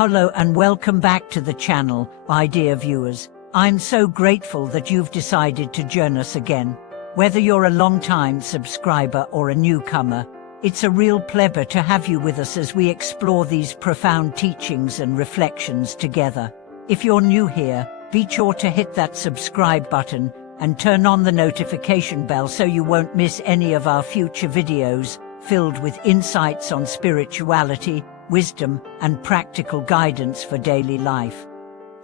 Hello and welcome back to the channel, my dear viewers. I'm so grateful that you've decided to join us again. Whether you're a long-time subscriber or a newcomer, it's a real pleasure to have you with us as we explore these profound teachings and reflections together. If you're new here, be sure to hit that subscribe button and turn on the notification bell so you won't miss any of our future videos filled with insights on spirituality, wisdom, and practical guidance for daily life.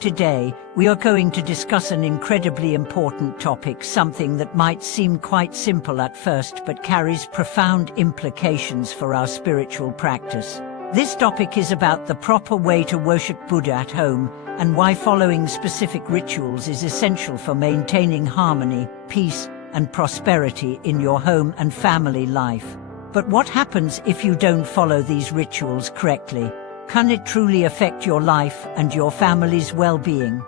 Today, we are going to discuss an incredibly important topic, something that might seem quite simple at first but carries profound implications for our spiritual practice. This topic is about the proper way to worship Buddha at home and why following specific rituals is essential for maintaining harmony, peace, and prosperity in your home and family life. But what happens if you don't follow these rituals correctly? Can it truly affect your life and your family's well-being?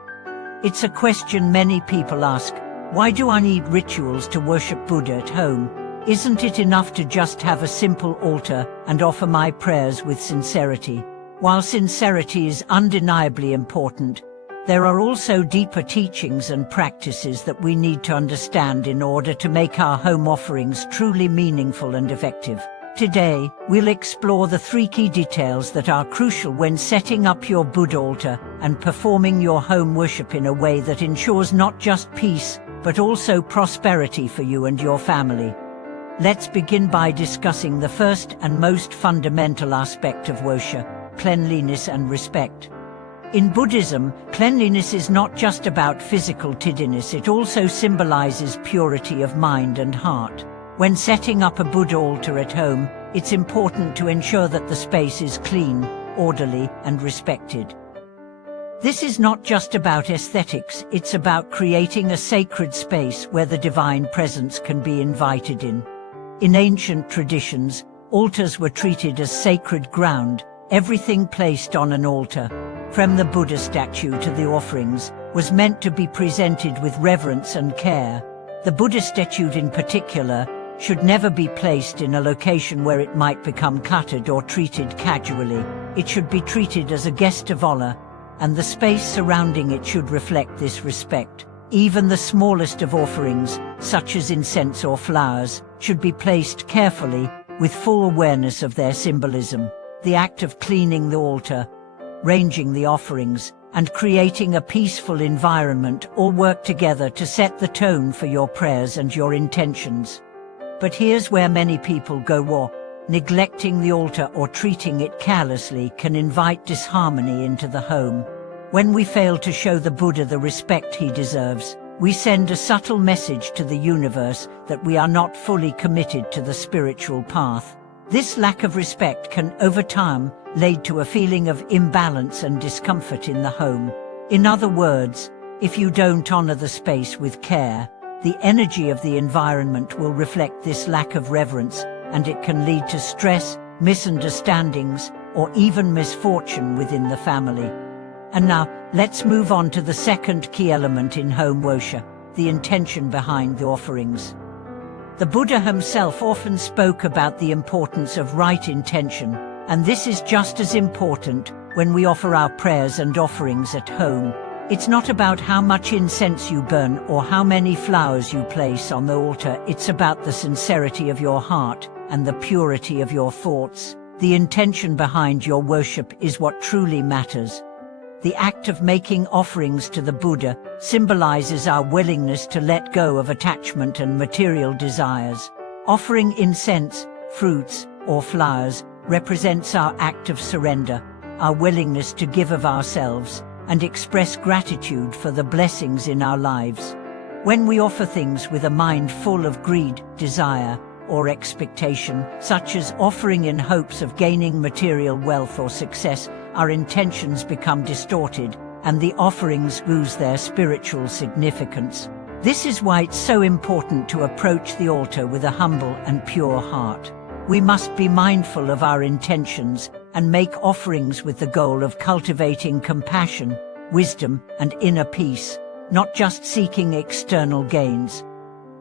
It's a question many people ask. Why do I need rituals to worship Buddha at home? Isn't it enough to just have a simple altar and offer my prayers with sincerity? While sincerity is undeniably important, there are also deeper teachings and practices that we need to understand in order to make our home offerings truly meaningful and effective. Today, we'll explore the 3 key details that are crucial when setting up your Buddha altar and performing your home worship in a way that ensures not just peace, but also prosperity for you and your family. Let's begin by discussing the first and most fundamental aspect of worship: cleanliness and respect. In Buddhism, cleanliness is not just about physical tidiness, it also symbolizes purity of mind and heart. When setting up a Buddha altar at home, it's important to ensure that the space is clean, orderly, and respected. This is not just about aesthetics, it's about creating a sacred space where the divine presence can be invited in. In ancient traditions, altars were treated as sacred ground. Everything placed on an altar, from the Buddha statue to the offerings, was meant to be presented with reverence and care. The Buddha statue in particular should never be placed in a location where it might become cluttered or treated casually. It should be treated as a guest of honor, and the space surrounding it should reflect this respect. Even the smallest of offerings, such as incense or flowers, should be placed carefully, with full awareness of their symbolism. The act of cleaning the altar, ranging the offerings, and creating a peaceful environment all work together to set the tone for your prayers and your intentions. But here's where many people go wrong. Neglecting the altar or treating it carelessly can invite disharmony into the home. When we fail to show the Buddha the respect he deserves, we send a subtle message to the universe that we are not fully committed to the spiritual path. This lack of respect can, over time, lead to a feeling of imbalance and discomfort in the home. In other words, if you don't honor the space with care, the energy of the environment will reflect this lack of reverence, and it can lead to stress, misunderstandings, or even misfortune within the family. And now, let's move on to the second key element in home worship: the intention behind the offerings. The Buddha himself often spoke about the importance of right intention, and this is just as important when we offer our prayers and offerings at home. It's not about how much incense you burn or how many flowers you place on the altar. It's about the sincerity of your heart and the purity of your thoughts. The intention behind your worship is what truly matters. The act of making offerings to the Buddha symbolizes our willingness to let go of attachment and material desires. Offering incense, fruits, or flowers represents our act of surrender, our willingness to give of ourselves and express gratitude for the blessings in our lives. When we offer things with a mind full of greed, desire, or expectation, such as offering in hopes of gaining material wealth or success, our intentions become distorted, and the offerings lose their spiritual significance. This is why it's so important to approach the altar with a humble and pure heart. We must be mindful of our intentions and make offerings with the goal of cultivating compassion, wisdom, and inner peace, not just seeking external gains.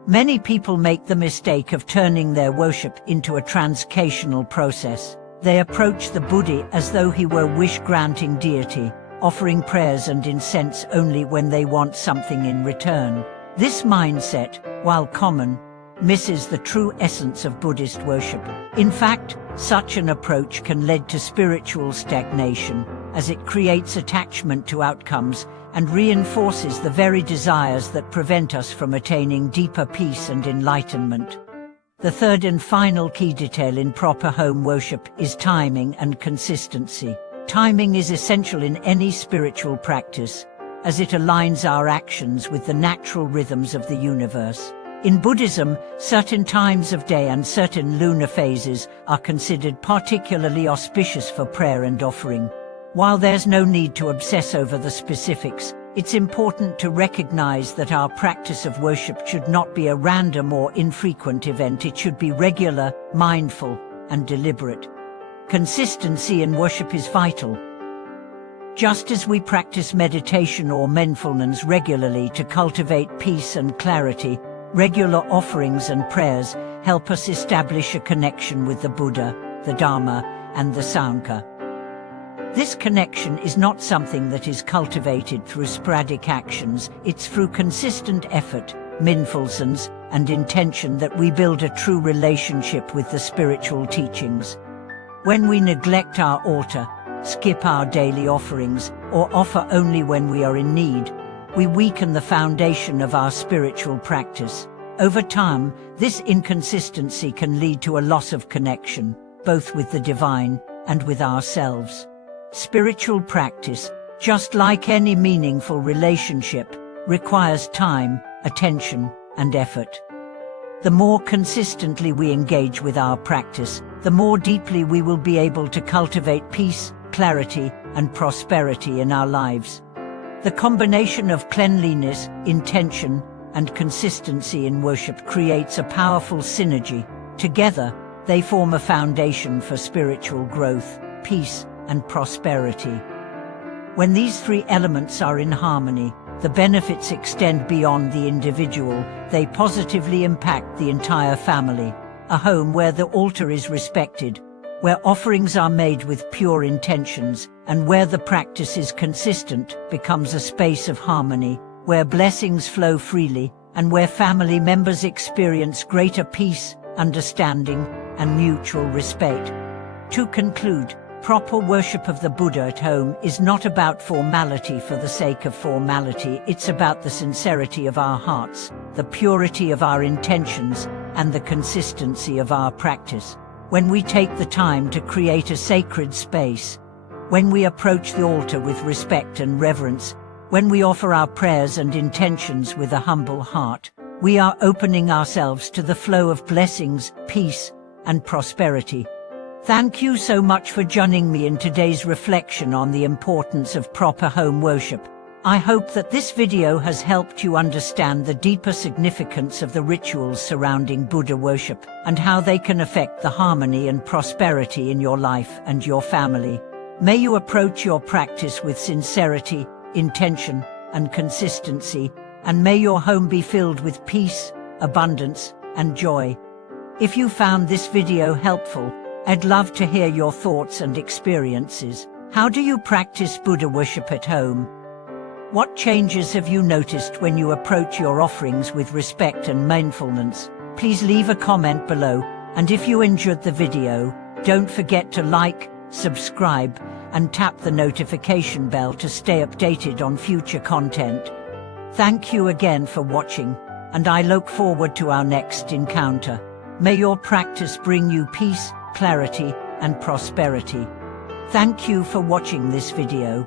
Many people make the mistake of turning their worship into a transactional process. They approach the Buddha as though he were a wish-granting deity, offering prayers and incense only when they want something in return. This mindset, while common, misses the true essence of Buddhist worship. In fact, such an approach can lead to spiritual stagnation, as it creates attachment to outcomes and reinforces the very desires that prevent us from attaining deeper peace and enlightenment. The third and final key detail in proper home worship is timing and consistency. Timing is essential in any spiritual practice, as it aligns our actions with the natural rhythms of the universe. In Buddhism, certain times of day and certain lunar phases are considered particularly auspicious for prayer and offering. While there's no need to obsess over the specifics, it's important to recognize that our practice of worship should not be a random or infrequent event. It should be regular, mindful, and deliberate. Consistency in worship is vital. Just as we practice meditation or mindfulness regularly to cultivate peace and clarity, regular offerings and prayers help us establish a connection with the Buddha, the Dharma, and the Sangha. This connection is not something that is cultivated through sporadic actions. It's through consistent effort, mindfulness, and intention that we build a true relationship with the spiritual teachings. When we neglect our altar, skip our daily offerings, or offer only when we are in need, we weaken the foundation of our spiritual practice. Over time, this inconsistency can lead to a loss of connection, both with the divine and with ourselves. Spiritual practice, just like any meaningful relationship, requires time, attention, and effort. The more consistently we engage with our practice, the more deeply we will be able to cultivate peace, clarity, and prosperity in our lives. The combination of cleanliness, intention, and consistency in worship creates a powerful synergy. Together, they form a foundation for spiritual growth, peace, and prosperity. When these three elements are in harmony, the benefits extend beyond the individual. They positively impact the entire family. A home where the altar is respected, where offerings are made with pure intentions, and where the practice is consistent, becomes a space of harmony, where blessings flow freely, and where family members experience greater peace, understanding, and mutual respect. To conclude, proper worship of the Buddha at home is not about formality for the sake of formality. It's about the sincerity of our hearts, the purity of our intentions, and the consistency of our practice. When we take the time to create a sacred space, when we approach the altar with respect and reverence, when we offer our prayers and intentions with a humble heart, we are opening ourselves to the flow of blessings, peace, and prosperity. Thank you so much for joining me in today's reflection on the importance of proper home worship. I hope that this video has helped you understand the deeper significance of the rituals surrounding Buddha worship and how they can affect the harmony and prosperity in your life and your family. May you approach your practice with sincerity, intention, and consistency, and may your home be filled with peace, abundance, and joy. If you found this video helpful, I'd love to hear your thoughts and experiences. How do you practice Buddha worship at home? What changes have you noticed when you approach your offerings with respect and mindfulness? Please leave a comment below, and if you enjoyed the video, don't forget to like, subscribe, and tap the notification bell to stay updated on future content. Thank you again for watching, and I look forward to our next encounter. May your practice bring you peace, clarity, and prosperity. Thank you for watching this video.